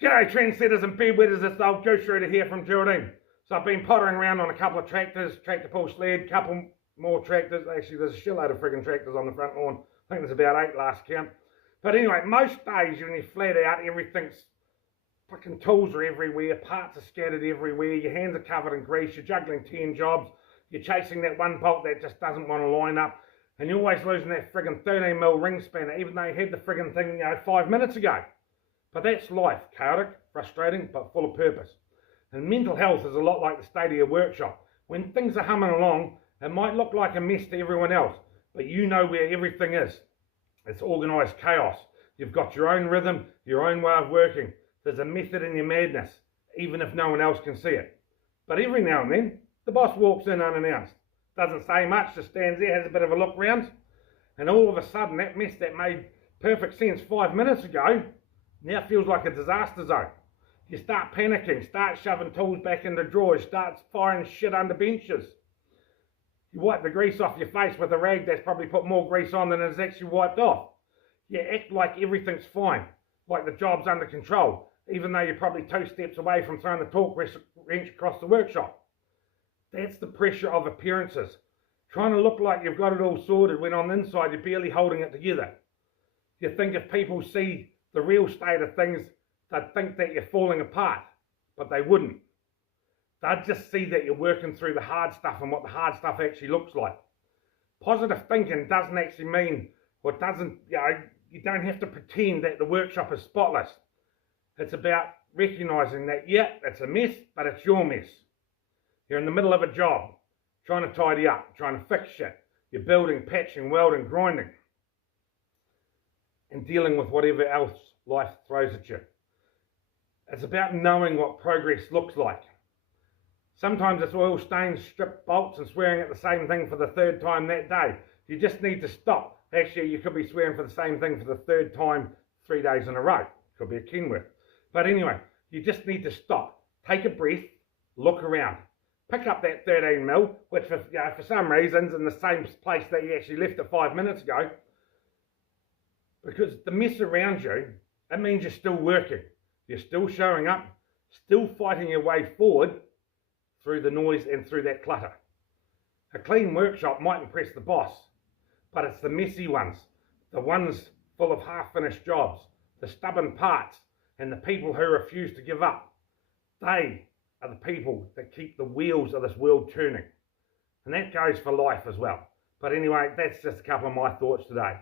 G'day trendsetters and bedwetters, it's the old Gooserooter here from Geraldine. So I've been pottering around on a couple of tractors, tractor pull sled, couple more tractors. Actually, there's a shitload of friggin' tractors on the front lawn. I think there's about 8 last count. But anyway, most days when you're flat out, everything's fucking tools are everywhere, parts are scattered everywhere, your hands are covered in grease, you're juggling 10 jobs, you're chasing that one bolt that just doesn't want to line up, and you're always losing that friggin' 13mm ring spanner, even though you had the friggin' thing, 5 minutes ago. But that's life, chaotic, frustrating, but full of purpose. And mental health is a lot like the state of your workshop. When things are humming along, it might look like a mess to everyone else, but you know where everything is. It's organised chaos. You've got your own rhythm, your own way of working. There's a method in your madness, even if no one else can see it. But every now and then, the boss walks in unannounced. Doesn't say much, just stands there, has a bit of a look round, and all of a sudden that mess that made perfect sense 5 minutes ago now feels like a disaster zone. You start panicking, start shoving tools back into drawers, start firing shit under benches. You wipe the grease off your face with a rag that's probably put more grease on than it's actually wiped off. You act like everything's fine, like the job's under control, even though you're probably 2 steps away from throwing the torque wrench across the workshop. That's the pressure of appearances. Trying to look like you've got it all sorted when on the inside you're barely holding it together. You think if people see the real state of things, they'd think that you're falling apart, but they wouldn't. They'd just see that you're working through the hard stuff and what the hard stuff actually looks like. Positive thinking doesn't actually mean, or doesn't, you don't have to pretend that the workshop is spotless. It's about recognising that, yeah, it's a mess, but it's your mess. You're in the middle of a job, trying to tidy up, trying to fix shit. You're building, patching, welding, grinding, and dealing with whatever else life throws at you. It's about knowing what progress looks like. Sometimes it's oil stains, stripped bolts, and swearing at the same thing for the 3rd time that day. You just need to stop. Actually, you could be swearing for the same thing for the 3rd time 3 days in a row. Could be a Kenworth. But anyway, you just need to stop. Take a breath, look around. Pick up that 13mm, which for some reason's in the same place that you actually left it 5 minutes ago. Because the mess around you, it means you're still working. You're still showing up, still fighting your way forward through the noise and through that clutter. A clean workshop might impress the boss, but it's the messy ones, the ones full of half-finished jobs, the stubborn parts, and the people who refuse to give up. They are the people that keep the wheels of this world turning. And that goes for life as well. But anyway, that's just a couple of my thoughts today.